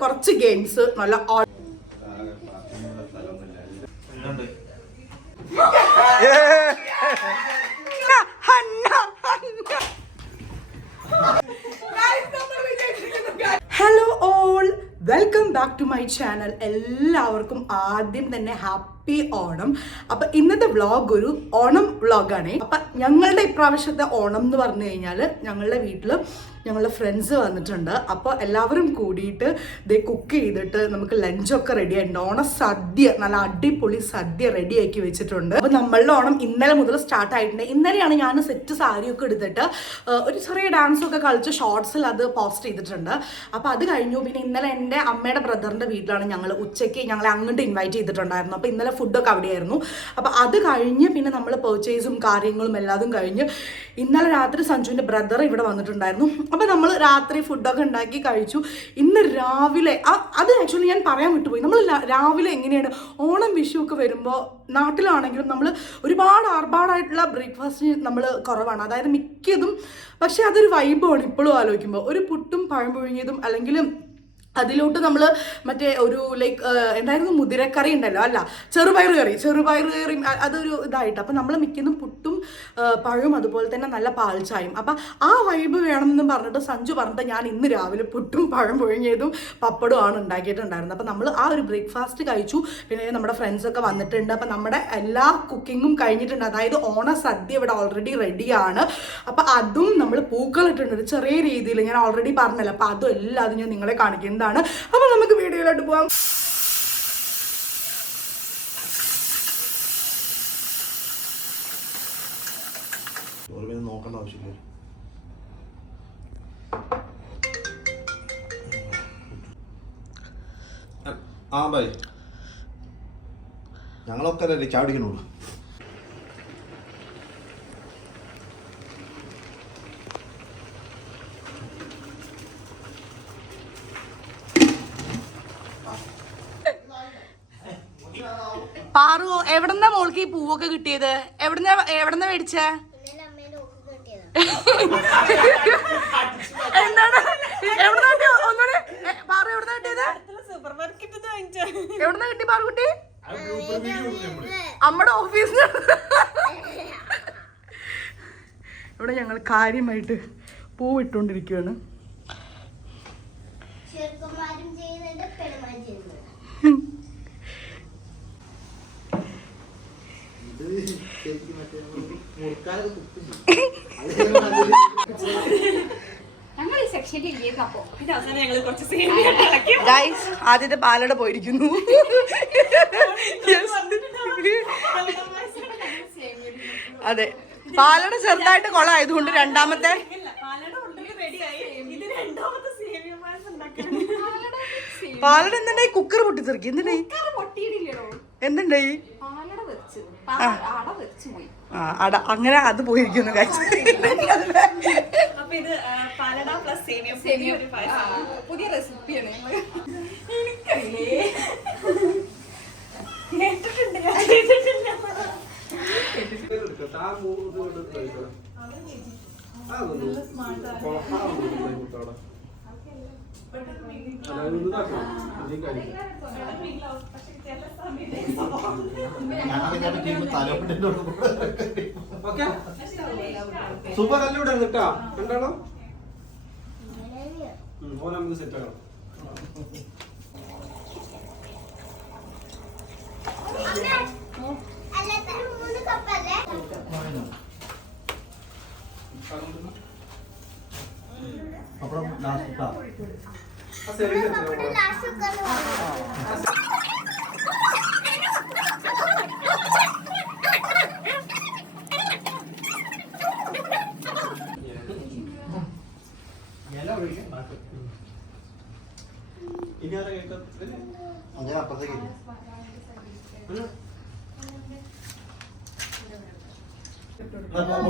കുറച്ച് ഗെയിംസ് നല്ല hello all, welcome back to my channel. എല്ലാവർക്കും ആദ്യം തന്നെ ഹാപ്പി ഓണം. അപ്പൊ ഇന്നത്തെ വ്ളോഗ് ഒരു ഓണം വ്ളോഗാണ്. അപ്പൊ ഞങ്ങളുടെ ഇപ്രാവശ്യത്തെ ഓണം എന്ന് പറഞ്ഞു കഴിഞ്ഞാൽ ഞങ്ങളുടെ വീട്ടിൽ ഞങ്ങളുടെ ഫ്രണ്ട്സ് വന്നിട്ടുണ്ട്. അപ്പോൾ എല്ലാവരും കൂടിയിട്ട് ഇത് കുക്ക് ചെയ്തിട്ട് നമുക്ക് ലഞ്ചൊക്കെ റെഡി ആയിട്ടുണ്ട്. ഓണം സദ്യ, നല്ല അടിപൊളി സദ്യ റെഡിയാക്കി വെച്ചിട്ടുണ്ട്. അപ്പോൾ നമ്മളുടെ ഓണം ഇന്നലെ മുതൽ സ്റ്റാർട്ട് ആയിട്ടുണ്ട്. ഇന്നലെയാണ് ഞാൻ സെറ്റ് സാരിയൊക്കെ എടുത്തിട്ട് ഒരു ചെറിയ ഡാൻസൊക്കെ കളിച്ച് ഷോർട്സിൽ അത് പോസ്റ്റ് ചെയ്തിട്ടുണ്ട്. അപ്പോൾ അത് കഴിഞ്ഞു. പിന്നെ ഇന്നലെ എൻ്റെ അമ്മയുടെ ബ്രദറിൻ്റെ വീട്ടിലാണ് ഞങ്ങൾ ഉച്ചയ്ക്ക് ഞങ്ങളെ അങ്ങോട്ട് ഇൻവൈറ്റ് ചെയ്തിട്ടുണ്ടായിരുന്നു. അപ്പോൾ ഇന്നലെ ഫുഡൊക്കെ അവിടെയായിരുന്നു. അപ്പോൾ അത് കഴിഞ്ഞ് പിന്നെ നമ്മൾ പെർച്ചേസും കാര്യങ്ങളും എല്ലാതും കഴിഞ്ഞ് ഇന്നലെ രാത്രി സഞ്ജുവിൻ്റെ ബ്രദർ ഇവിടെ വന്നിട്ടുണ്ടായിരുന്നു. അപ്പോൾ നമ്മൾ രാത്രി ഫുഡൊക്കെ ഉണ്ടാക്കി കഴിച്ചു. ഇന്ന് രാവിലെ അത് ആക്ച്വലി ഞാൻ പറയാൻ വിട്ടുപോയി. നമ്മൾ രാവിലെ എങ്ങനെയാണ് ഓണം വിഷു ഒക്കെ വരുമ്പോൾ നാട്ടിലാണെങ്കിലും നമ്മൾ ഒരുപാട് ആർഭാടായിട്ടുള്ള ബ്രേക്ക്ഫാസ്റ്റ് നമ്മൾ കുറവാണ്, അതായത് മിക്കതും. പക്ഷെ അതൊരു വൈബാണ് ഇപ്പോഴും ആലോചിക്കുമ്പോൾ. ഒരു പുട്ടും പഴം പുഴുങ്ങിയതും അല്ലെങ്കിൽ അതിലോട്ട് നമ്മൾ മറ്റേ ഒരു ലൈക്ക് എന്തായിരുന്നു മുതിരക്കറി ഉണ്ടല്ലോ, അല്ല ചെറുപയർ കറി അതൊരു ഇതായിട്ട്. അപ്പം നമ്മൾ മിക്കതും പുട്ടും പഴവും അതുപോലെ തന്നെ നല്ല പാൽച്ചായും. അപ്പം ആ വൈബ് വേണമെന്ന് പറഞ്ഞിട്ട് സഞ്ജു പറഞ്ഞിട്ട് ഞാൻ ഇന്ന് രാവിലെ പുട്ടും പഴം പുഴുങ്ങിയതും പപ്പടവും ആണ് ഉണ്ടാക്കിയിട്ടുണ്ടായിരുന്നത്. അപ്പം നമ്മൾ ആ ഒരു ബ്രേക്ക്ഫാസ്റ്റ് കഴിച്ചു. പിന്നെ നമ്മുടെ ഫ്രണ്ട്സൊക്കെ വന്നിട്ടുണ്ട്. അപ്പം നമ്മുടെ എല്ലാ കുക്കിങ്ങും കഴിഞ്ഞിട്ടുണ്ട്. അതായത് ഓണ സദ്യ ഇവിടെ ഓൾറെഡി റെഡിയാണ്. അപ്പം അതും നമ്മൾ പൂക്കളിട്ടുണ്ട് ഒരു ചെറിയ രീതിയിൽ, ഞാൻ ഓൾറെഡി പറഞ്ഞല്ലോ. അപ്പം അതും എല്ലാം ഞാൻ നിങ്ങളെ കാണിക്കുന്നത്. അപ്പൊ നമുക്ക് വീഡിയോയിലോട്ട് പോവാം. നോക്കേണ്ട ആവശ്യമില്ല. ആ ബൈ, ഞങ്ങളൊക്കെ അല്ലേ ചാടിക്കണുള്ളൂ. പാറു, എവിടെന്നാ മോൾക്ക് ഈ പൂവൊക്കെ കിട്ടിയത്? എവിടെന്നാ മേടിച്ചേ? എന്താണ് ഒന്നുകൂടെ പാറു എവിടെന്നാ കിട്ടിയത്? എവിടെന്നാ കിട്ടി പാറുകുട്ടി? നമ്മുടെ ഓഫീസിൽ. ഇവിടെ ഞങ്ങൾ കാര്യമായിട്ട് പൂവിട്ടുകൊണ്ടിരിക്കുകയാണ്. ആദ്യത്തെ പാലട പോയിരിക്കുന്നു. അതെ, പാലട ചെറുതായിട്ട് കൊളായതുകൊണ്ട് രണ്ടാമത്തെ പാലട എന്തുണ്ടായി? കുക്കർ പൊട്ടിത്തെറിക്കി. എന്തുണ്ടായി? അട അങ്ങനെ അത് പോയിരിക്കുന്നു. പുതിയ റെസിപ്പിയാണ്. സൂപ്പർ കല്ലൂടെ കേട്ടോ, കണ്ടോ? നമുക്ക് സെറ്റ് ആക്കണം.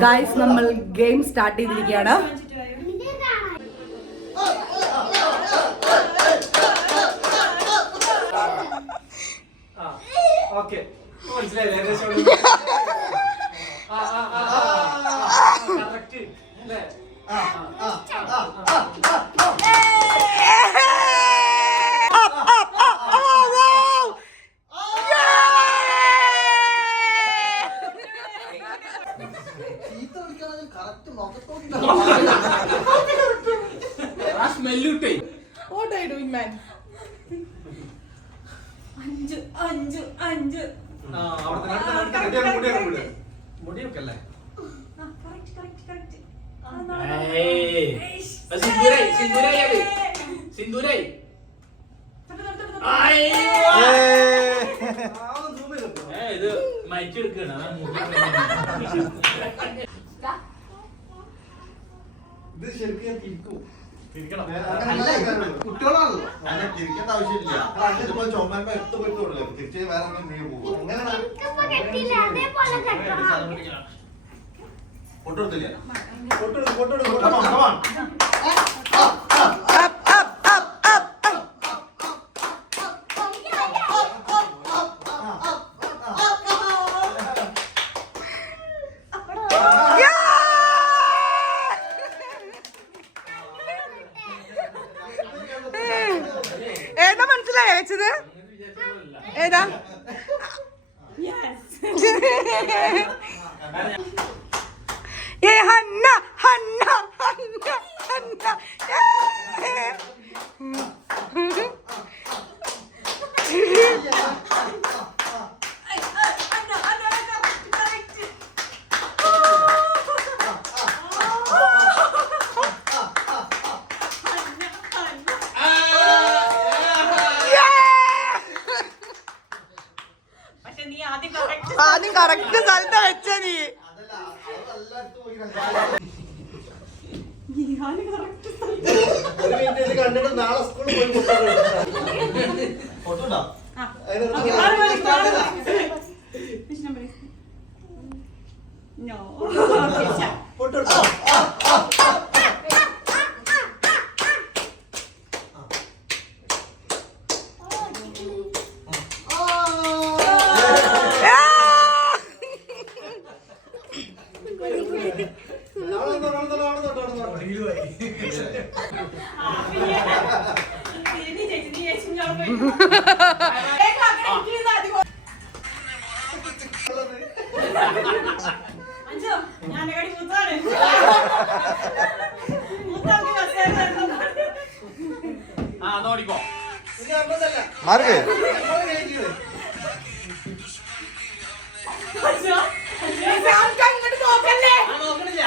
ഗൈസ്, നമ്മൾ ഗെയിം സ്റ്റാർട്ട് ചെയ്തിരിക്കുകയാണ്. What are you doing, man? 5. മുടിയൊക്കെ ഇത് മരിച്ചെടുക്കണം ഇത് ശരിക്കും ഞാൻ തിരിക്കും കുട്ടികളാണല്ലോ അങ്ങനെ തിരിക്കേണ്ട ആവശ്യമില്ല ഇതിപ്പോ ചുമപ്പോ എടുത്ത് പോയിട്ട് കൊടുക്കില്ല തിരിച്ച് വേറെ നീ പോകും പൊട്ടെടുത്തില്ല ഏതാ മനസ്സിലായോ വെച്ചത്? ഏതാ? ഏ ഹന്ന ഹന്ന ഹന്ന ഹന്ന ആദ്യം കറക്റ്റ് സ്ഥലത്ത് വെച്ച നീ കണ്ടിട്ട് നാളെ സ്കൂളിൽ പോയി നോടിക്കോ മാർക്ക് നോക്കണില്ല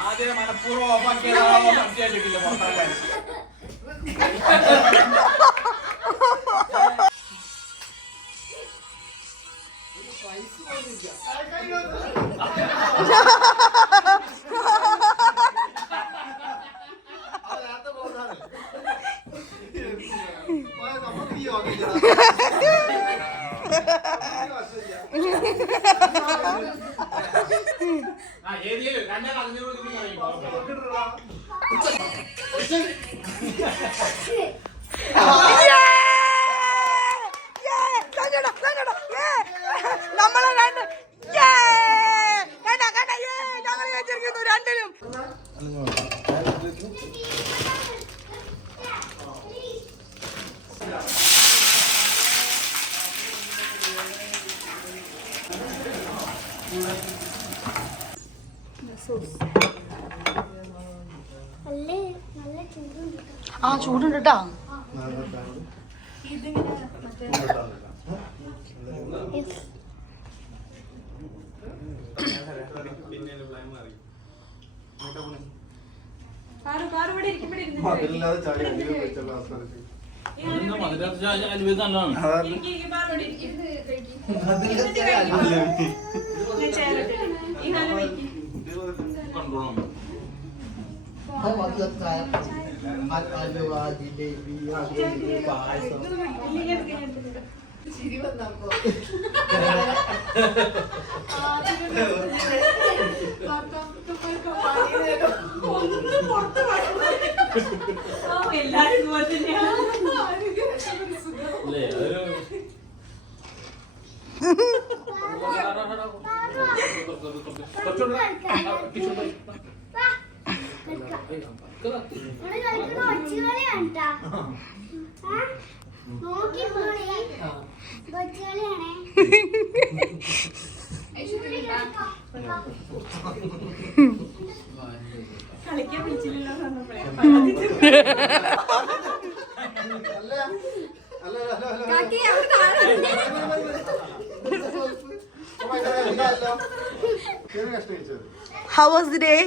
ആദ്യം മനഃപൂർവ്വം ഓഫാക്കിയതാണോ മനസ്സിലാക്കിയിട്ടില്ല പുറത്താക്കാൻ ഏതെങ്കിലും രണ്ടേ കളഞ്ഞു നമ്മളെ ഞങ്ങൾ വെച്ചിരിക്കുന്നു രണ്ടിനും. ആ ചൂടുണ്ട് കേട്ടാ. അനുഭവം നല്ലതാണ്. കണ്ടോളാം. അല്ലേ അതൊരു കളിക്കാൻ വിളിച്ചില്ലല്ലോ How was the day?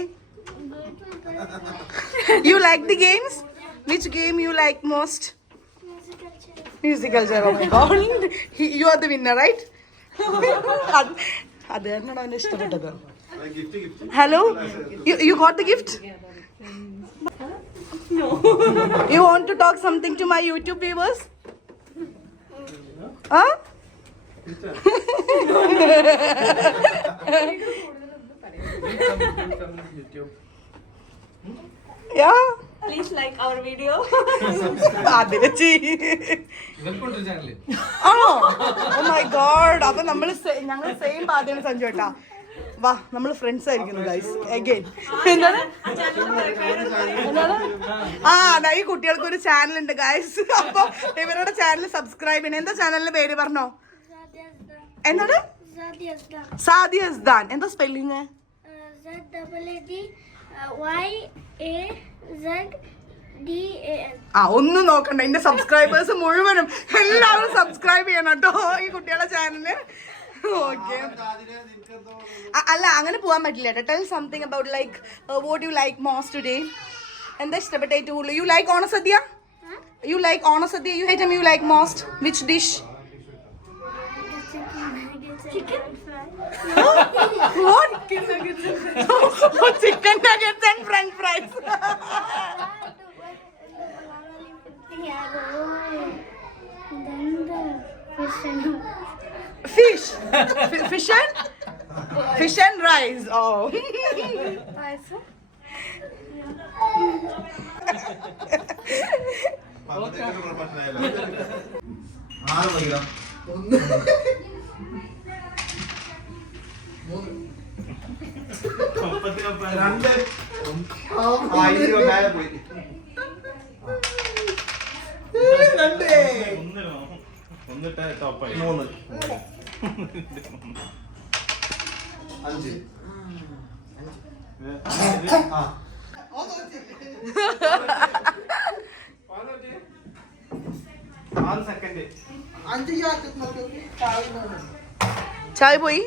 You like the games? Which game you like most? Musical chair. Oh my god. You are the winner, right? അത് തന്നെയാണ് അവന് ഇഷ്ടപ്പെട്ടത്. Hello? You got the gift? No. You want to talk something to my YouTube viewers? Huh? Yeah. Please like our video. അതിരച്ചി ആണോ? Oh my god. അപ്പൊ ഞങ്ങൾ same പാതയാണ് സഞ്ജു ഏട്ടാ. വാ നമ്മൾ ഫ്രണ്ട്സ് ആയിരിക്കുന്നു ഗൈസ്. അഗൈൻ എന്താണ് അതാ ഈ കുട്ടികൾക്ക് ഒരു ചാനൽ ഉണ്ട് ഗൈസ്. അപ്പൊ ഇവരുടെ ചാനൽ സബ്സ്ക്രൈബ് ചെയ്യണം. എന്താ ചാനലിന്റെ പേര് പറഞ്ഞോ? എന്താണ്? സാദി അസ്ദാൻ. എന്താ സ്പെല്ലിങ്? ഒന്നും നോക്കണ്ട. എന്റെ സബ്സ്ക്രൈബേഴ്സ് മുഴുവനും എല്ലാവരും സബ്സ്ക്രൈബ് ചെയ്യണം കേട്ടോ ഈ കുട്ടികളുടെ ചാനല്. ഓക്കെ. അല്ല അങ്ങനെ പോകാൻ പറ്റില്ല കേട്ടോ. Tell something about like what you like most today. എന്താ ഇഷ്ടപ്പെട്ട ഏറ്റവും കൂടുതൽ? യു ലൈക്ക് ഓണസദ്യ? യു ലൈക്ക് ഓണസദ്യ? You item you like most? Which dish? What? Chicken nuggets and French fries. Fish. Fish and rice. Oh. ഒന്നിട്ട് ടോപ്പായി 3 5 6 second ചായ പോയി.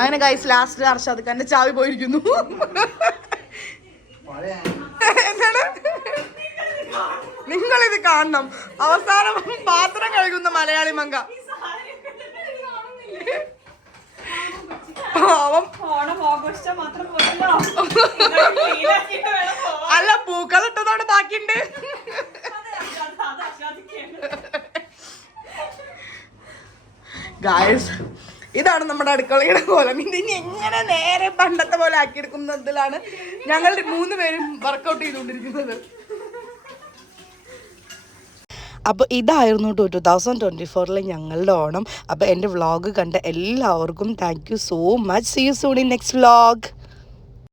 അങ്ങനെ ഗൈസ് ലാസ്റ്റ് അർഷാദ് ഖാന്റെ ചാവി പോയിരിക്കുന്നു. എന്താണ്? നിങ്ങളിത് കാണണം. അവസാനം പാത്രം കഴുകുന്ന മലയാളി മങ്ക. പാവം. അല്ല പൂക്കൾ ഇട്ടതോടെ ബാക്കിയുണ്ട്. ഗായ്സ് ഇതാണ് നമ്മുടെ അടുക്കളയുടെ കോലം. ഇതിനി എങ്ങനെ നേരെ പണ്ടത്തെ പോലെ ആക്കിയെടുക്കുന്നതിലാണ് ഞങ്ങൾ 3 പേരും വർക്കൗട്ട് ചെയ്തുകൊണ്ടിരിക്കുന്നത്. അപ്പോൾ ഇതായിരുന്നു 2024 ഞങ്ങളുടെ ഓണം. അപ്പോൾ എൻ്റെ വ്ളോഗ് കണ്ട എല്ലാവർക്കും thank you so much. See you soon in next vlog.